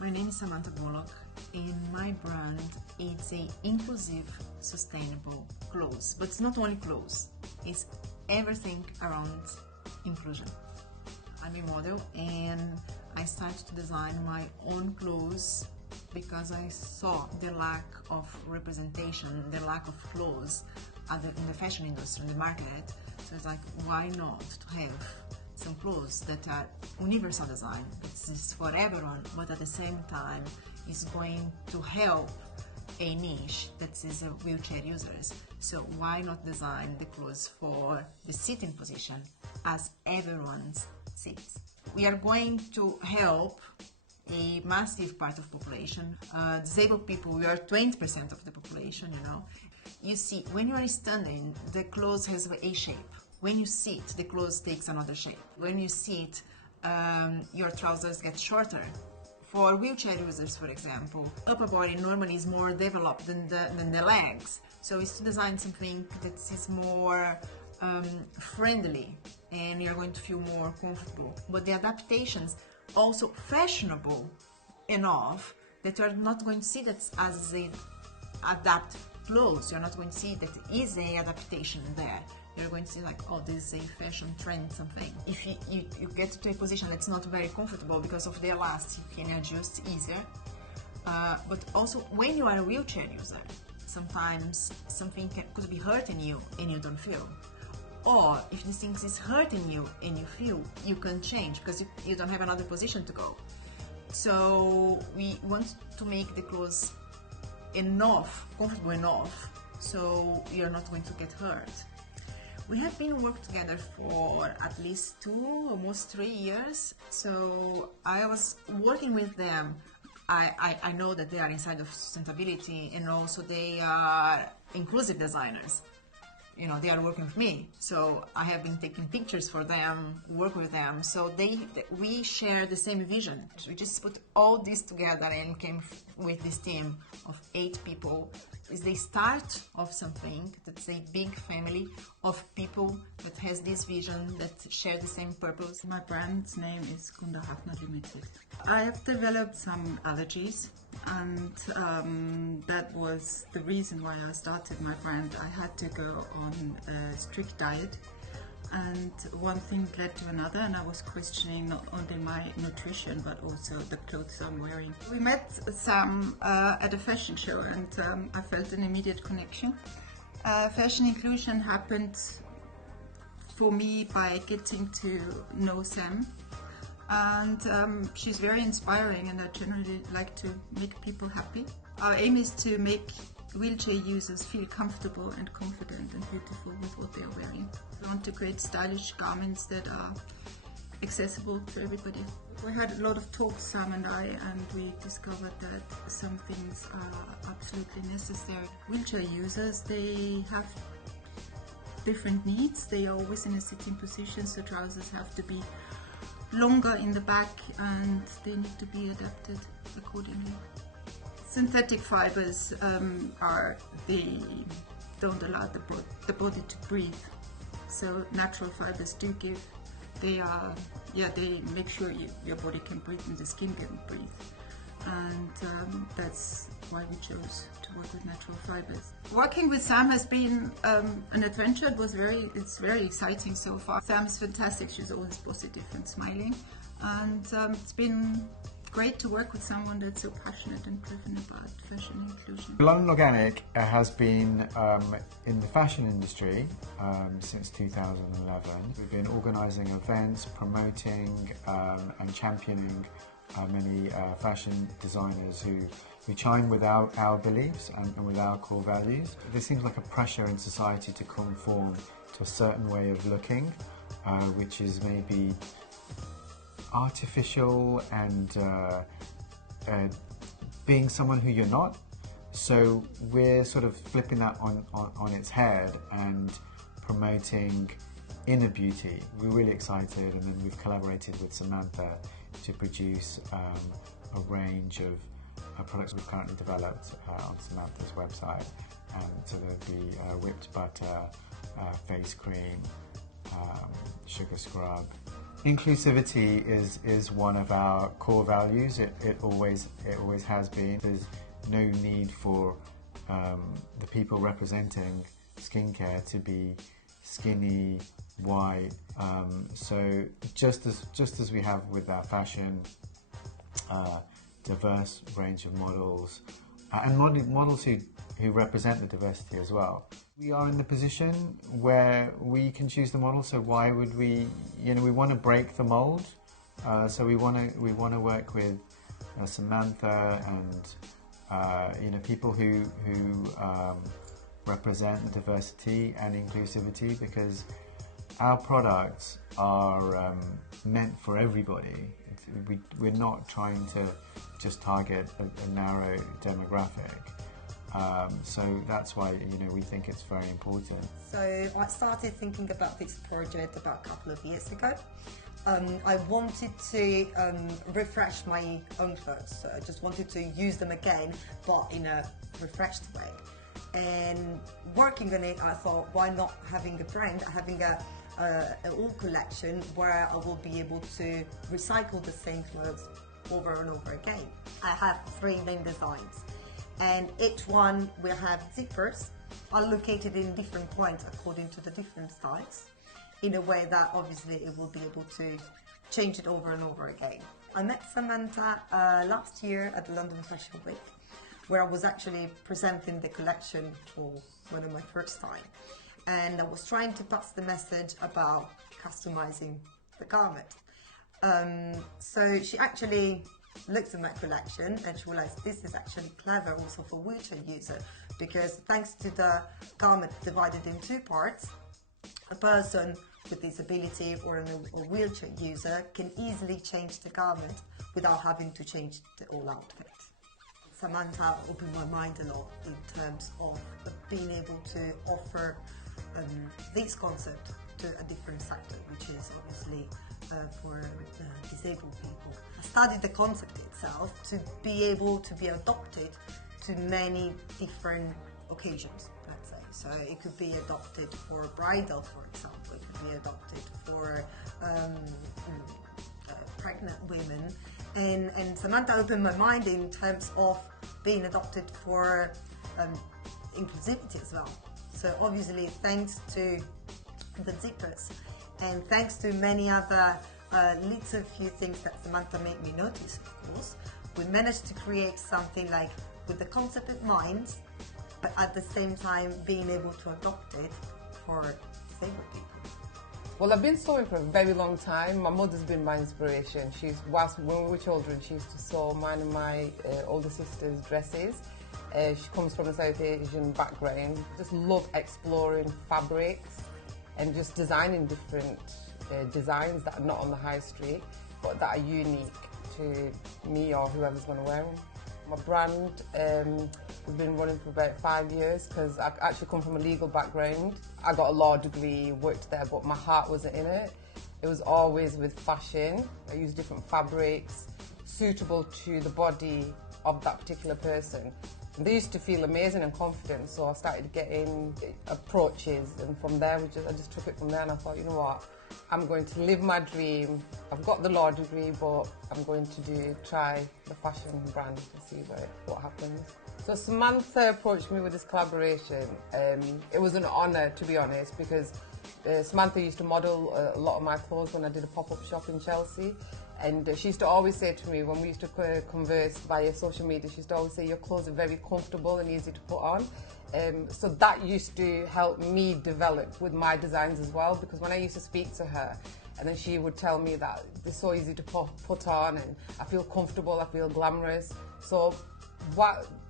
My name is Samanta Bullock, and my brand is a inclusive, sustainable clothes. But it's not only clothes; it's everything around inclusion. I'm a model, and I started to design my own clothes because I saw the lack of representation, the lack of clothes in the fashion industry, in the market. So it's like, why not to have some clothes that are universal design, that is for everyone, but at the same time is going to help a niche that is wheelchair users. So why not design the clothes for the sitting position as everyone sits? We are going to help a massive part of population. Disabled people, we are 20% of the population, you know. You see, when you are standing, the clothes has a shape. When you sit, the clothes takes another shape. When you sit, your trousers get shorter. For wheelchair users, for example, upper body normally is more developed than the legs. So it's to design something that is more friendly, and you're going to feel more comfortable. But the adaptations also fashionable enough that you're not going to see that as a adapt clothes. You're not going to see that is a adaptation there. You're going to see like, oh, this is a fashion trend, something. If you get to a position that's not very comfortable because of the elastic, you can adjust easier. But also when you are a wheelchair user, sometimes something could be hurting you and you don't feel. Or if this thing is hurting you and you feel, you can change because you don't have another position to go. So we want to make the clothes comfortable enough, so you're not going to get hurt. We have been working together for at least 2, almost 3 years. So I was working with them. I know that they are inside of sustainability, and also they are inclusive designers. You know, they are working with me, so I have been taking pictures for them, work with them. So we share the same vision. We just put all this together and came with this team of 8 people. It's the start of something that's a big family of people that has this vision, that share the same purpose. My brand's name is Kunda Hafner Limited. I have developed some allergies, and that was the reason why I started my brand. I had to go on a strict diet, and one thing led to another, and I was questioning not only my nutrition but also the clothes I'm wearing. We met Sam at a fashion show, and I felt an immediate connection. Fashion inclusion happened for me by getting to know Sam, and she's very inspiring, and I generally like to make people happy. Our aim is to make wheelchair users feel comfortable and confident and beautiful with what they're wearing. We want to create stylish garments that are accessible to everybody. We had a lot of talks, Sam and I, and we discovered that some things are absolutely necessary. Wheelchair users, they have different needs. They are always in a sitting position, so trousers have to be longer in the back, and they need to be adapted accordingly. Synthetic fibers they don't allow the body to breathe. So natural fibers do give. They make sure your body can breathe and the skin can breathe. And that's why we chose to work with natural fibers. Working with Sam has been an adventure. It's very exciting so far. Sam is fantastic. She's always positive and smiling, and it's been great to work with someone that's so passionate and driven about fashion inclusion. London Organic has been in the fashion industry since 2011. We've been organising events, promoting and championing many fashion designers who chime with our beliefs and with our core values. There seems like a pressure in society to conform to a certain way of looking, which is maybe artificial and being someone who you're not. So we're sort of flipping that on its head and promoting inner beauty. We're really excited, and then we've collaborated with Samantha to produce a range of products we've currently developed on Samantha's website. So there'll be whipped butter, face cream, sugar scrub, Inclusivity is one of our core values. It always has been. There's no need for the people representing skincare to be skinny, white. So just as we have with our fashion, diverse range of models, and models who represent the diversity as well. We are in the position where we can choose the model, so why would we? We want to break the mold. So we want to work with Samantha and people who represent diversity and inclusivity, because our products are meant for everybody. We're not trying to just target a narrow demographic. So that's why we think it's very important. So I started thinking about this project about a couple of years ago. I wanted to refresh my own clothes. So I just wanted to use them again, but in a refreshed way. And working on it, I thought, why not having a brand, having an old collection where I will be able to recycle the same clothes over and over again. I have 3 main designs, and each one will have zippers allocated in different points according to the different styles, in a way that obviously it will be able to change it over and over again. I met Samantha last year at the London Fashion Week, where I was actually presenting the collection for one of my first time. And I was trying to pass the message about customizing the garment. So she actually looked at my collection and she realized this is actually clever also for wheelchair user, because thanks to the garment divided in 2 parts, a person with disability or a wheelchair user can easily change the garment without having to change the whole outfit. Samantha opened my mind a lot in terms of being able to offer this concept to a different sector, which is obviously for disabled people. I studied the concept itself to be able to be adopted to many different occasions, let's say. So it could be adopted for bridal, for example. It could be adopted for pregnant women. And Samantha opened my mind in terms of being adopted for inclusivity as well. So obviously, thanks to the zippers and thanks to many other little few things that Samantha made me notice, of course, we managed to create something like with the concept in mind, but at the same time being able to adopt it for disabled people. Well, I've been sewing for a very long time. My mother's been my inspiration. When we were children, she used to sew mine and my older sister's dresses. She comes from a South Asian background. Just love exploring fabrics and just designing different designs that are not on the high street, but that are unique to me or whoever's going to wear them. My brand has been running for about 5 years because I actually come from a legal background. I got a law degree, worked there, but my heart wasn't in it. It was always with fashion. I used different fabrics suitable to the body of that particular person. And they used to feel amazing and confident, so I started getting approaches, and from there I just took it from there, and I thought, you know what, I'm going to live my dream. I've got the law degree, but I'm going to try the fashion brand to see what happens. So Samantha approached me with this collaboration. It was an honour, to be honest, because Samantha used to model a lot of my clothes when I did a pop-up shop in Chelsea. And she used to always say to me, when we used to converse via social media, she used to always say, your clothes are very comfortable and easy to put on. So that used to help me develop with my designs as well, because when I used to speak to her, and then she would tell me that they're so easy to put on and I feel comfortable, I feel glamorous. So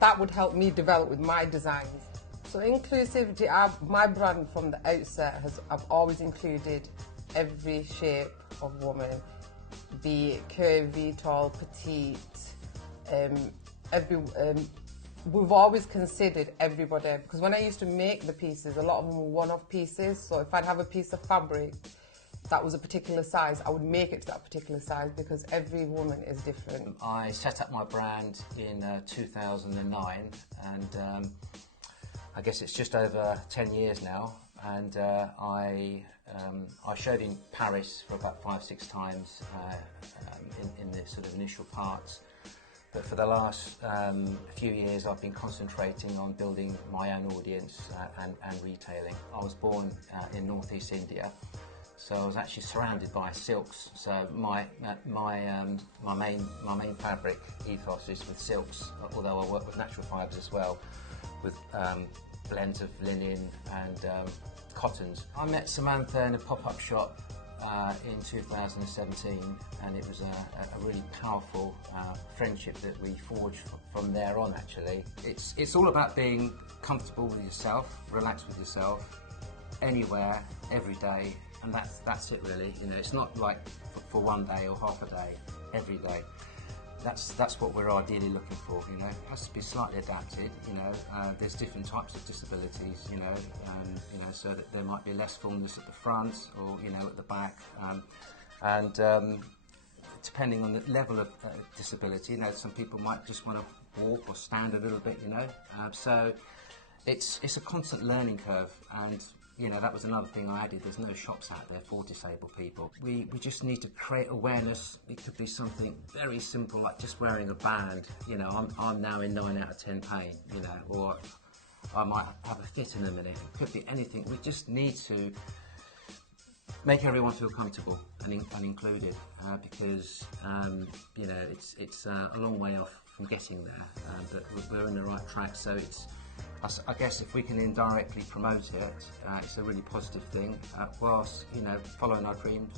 that would help me develop with my designs. So inclusivity, my brand from the outset I've always included every shape of woman, be it curvy, tall, petite, we've always considered everybody, because when I used to make the pieces, a lot of them were one-off pieces. So if I'd have a piece of fabric that was a particular size, I would make it to that particular size because every woman is different. I set up my brand in 2009, and I guess it's just over 10 years now. and I showed in Paris for about 5-6 times in the sort of initial parts. But for the last few years, I've been concentrating on building my own audience and retailing. I was born in northeast India, so I was actually surrounded by silks. So my main fabric ethos is with silks, although I work with natural fibres as well, with blends of linen and cottons. I met Samantha in a pop-up shop in 2017, and it was a really powerful friendship that we forged from there on. Actually, it's all about being comfortable with yourself, relaxed with yourself, anywhere, every day, and that's it really. You know, it's not like for one day or half a day, every day. That's what we're ideally looking for. You know, it has to be slightly adapted. You know, there's different types of disabilities. You know, so that there might be less fullness at the front or at the back, and depending on the level of disability, some people might just want to walk or stand a little bit. So it's a constant learning curve, and that was another thing I added. There's no shops out there for disabled people. We just need to create awareness. It could be something very simple, like just wearing a band. I'm now in 9 out of 10 pain, or I might have a fit in a minute. It could be anything. We just need to make everyone feel comfortable and included, because it's a long way off from getting there, but we're in the right track. So I guess if we can indirectly promote it, it's a really positive thing, whilst following our dreams